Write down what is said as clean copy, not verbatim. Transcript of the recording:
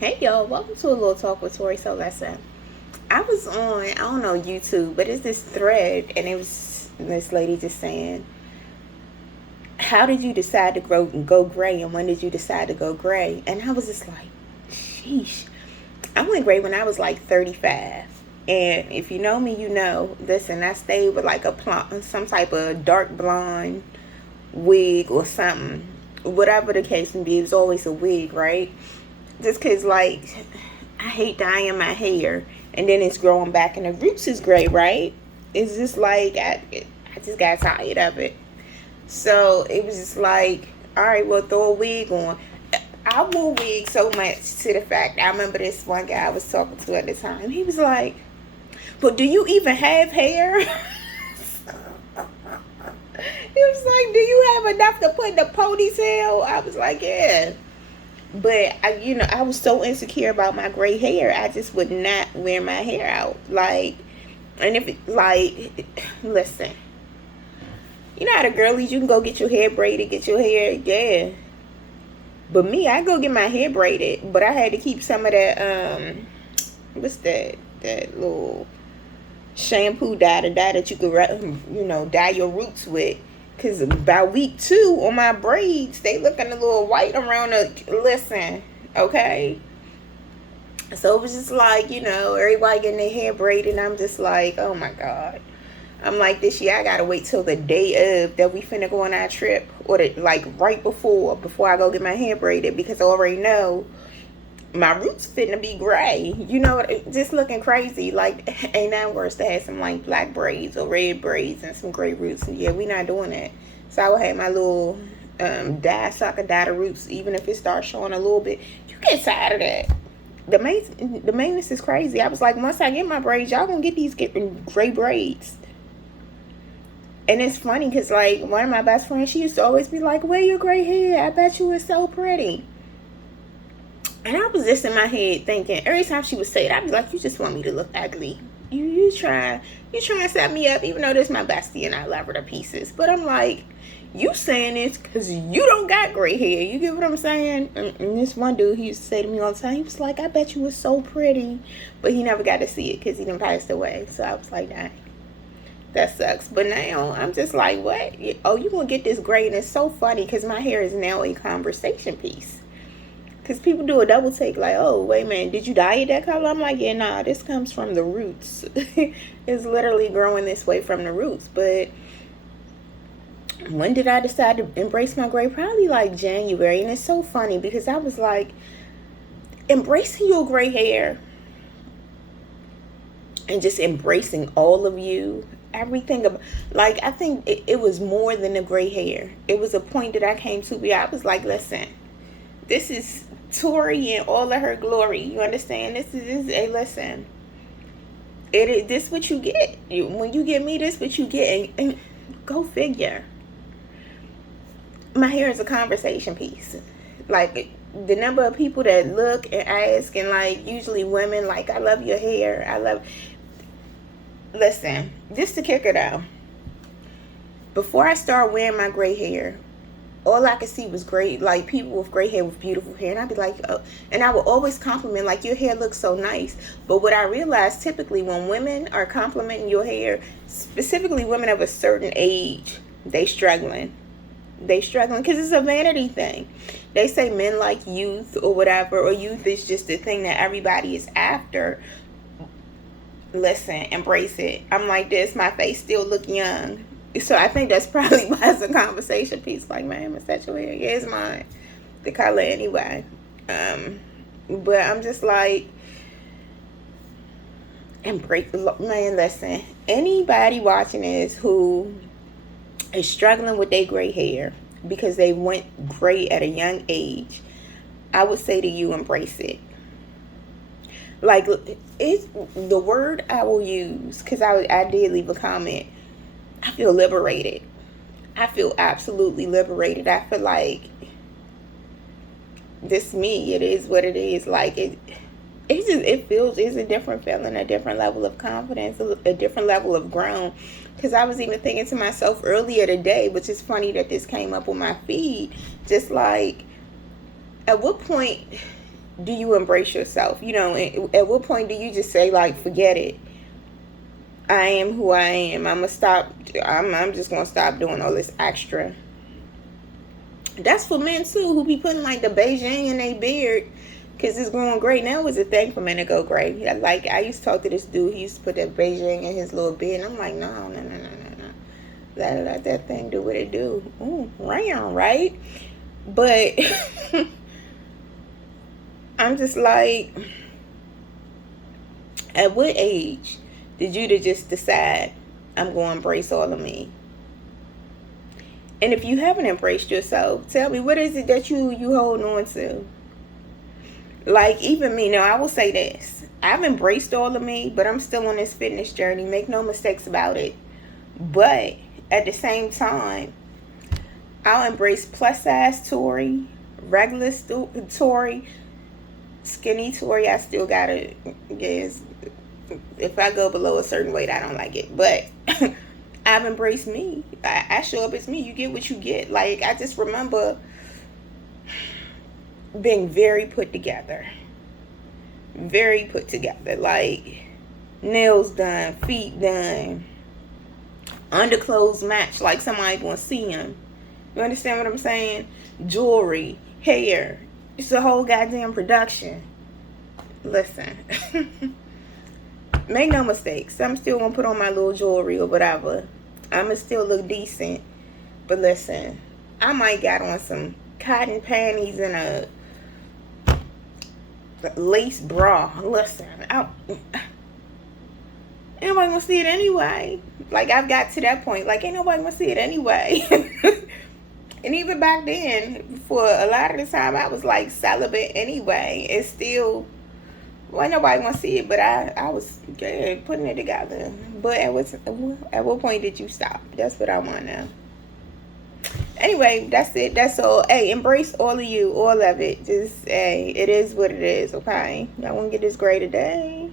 Hey y'all, welcome to a little talk with Tori. So listen, I was on, I don't know YouTube, but it's this thread, and it was this lady just saying, "How did you decide to go gray, and when did you decide to go gray?" And I was just like, "Sheesh." I went gray when I was like 35, and if you know me, you know. Listen, I stayed with like some type of dark blonde wig or something, whatever the case may be. It was always a wig, right? Just cause like I hate dyeing my hair and then it's growing back and the roots is gray, right? It's just like I just got tired of it. So it was just like, all right, well, throw a wig on. I wore wigs so much to the fact I remember this one guy I was talking to at the time. He was like, "But do you even have hair?" He was like, "Do you have enough to put in the ponytail?" I was like, "Yeah." But I was so insecure about my gray hair. I just would not wear my hair out. Like, and if listen, you know how the girlies, you can go get your hair braided, get your hair, yeah. But me, I go get my hair braided, but I had to keep some of that what's that little shampoo dye, the dye that you could dye your roots with. Cause about week 2 on my braids, they looking a little white around the. Listen, okay. So it was just like, everybody getting their hair braided. And I'm just like, oh my God. I'm like, this year I gotta wait till the day of that we finna go on our trip, or like right before I go get my hair braided, because I already know my roots finna be gray. Just looking crazy. Like, ain't nothing worse to have some like black braids or red braids and some gray roots. And yeah, we not doing that. So I would have my little dye so I could dye the roots, even if it starts showing a little bit. You get tired of that. The maintenance is crazy. I was like, once I get my braids, y'all gonna get these gray braids. And it's funny because like one of my best friends, she used to always be like, "Wear your gray hair. I bet you it's so pretty." And I was just in my head thinking, every time she would say it, I'd be like, "You just want me to look ugly. You try to set me up," even though this is my bestie and I love her to pieces. But I'm like, you saying this because you don't got gray hair. You get what I'm saying? And this one dude, he used to say to me all the time, he was like, "I bet you was so pretty." But he never got to see it because he done passed away. So I was like, dang, that sucks. But now I'm just like, what? Oh, you gonna get this gray? And it's so funny because my hair is now a conversation piece. Because people do a double take, like, "Oh, wait a minute, did you dye it that color?" I'm like, yeah, nah, this comes from the roots. It's literally growing this way from the roots. But when did I decide to embrace my gray? Probably like January. And it's so funny because I was like, embracing your gray hair and just embracing all of you, everything. Like, I think it was more than the gray hair. It was a point that I came to be, I was like, listen, this is Tori in all of her glory. You understand? This is a listen. This what you get. When you get me, this what you get. And go figure. My hair is a conversation piece. Like, the number of people that look and ask, and like usually women, like, "I love your hair. I love." Listen, just to kick it out. Before I started wearing my gray hair, all I could see was gray, like people with gray hair with beautiful hair. And I'd be like, oh, and I would always compliment, like, "Your hair looks so nice." But what I realized, typically when women are complimenting your hair, specifically women of a certain age, they struggling because it's a vanity thing. They say men like youth or whatever, or youth is just the thing that everybody is after. Listen, embrace it. I'm like this, my face still look young. So I think that's probably why it's a conversation piece. Like, "Man, is that your hair?" Yeah, it's mine. The color anyway. But I'm just like, embrace. Man, listen. Anybody watching this who is struggling with their gray hair because they went gray at a young age, I would say to you, embrace it. Like, it's the word I will use, because I did leave a comment. I feel liberated. I feel absolutely liberated. I feel like this me. It is what it is. Like, it's a different feeling, a different level of confidence, a different level of grown. Because I was even thinking to myself earlier today, which is funny that this came up on my feed, just like, at what point do you embrace yourself? You know, at what point do you just say, like, forget it, I am who I am, I'm just gonna stop doing all this extra. That's for men too, who be putting like the Beijing in their beard because it's growing gray. Now it was a thing for men to go gray. Like, I used to talk to this dude, he used to put that Beijing in his little beard, and I'm like, no. Let that thing do what it do. Ooh, round, right? But I'm just like, at what age did you to just decide, I'm going to embrace all of me? And if you haven't embraced yourself, tell me, what is it that you holding on to? Like, even me, now I will say this, I've embraced all of me, but I'm still on this fitness journey. Make no mistakes about it. But at the same time, I'll embrace plus size Tori, regular Tori, skinny Tori. I still gotta, guess, if I go below a certain weight, I don't like it. But I've embraced me. I show up as me. You get what you get. Like, I just remember being very put together. Very put together. Like, nails done, feet done, underclothes match like somebody gonna see them. You understand what I'm saying? Jewelry, hair. It's a whole goddamn production. Listen. Make no mistakes. I'm still gonna put on my little jewelry or whatever. I'ma still look decent. But listen, I might got on some cotton panties and a lace bra. Listen, ain't nobody gonna see it anyway. Like, I've got to that point. Like, ain't nobody gonna see it anyway. And even back then, for a lot of the time, I was like celibate anyway. It's still, well, nobody gonna see it, but I was putting it together. But at what point did you stop? That's what I want to know. Anyway, that's it. That's all. Hey, embrace all of you, all of it. Just, hey, it is what it is, okay? Y'all want to get this gray today?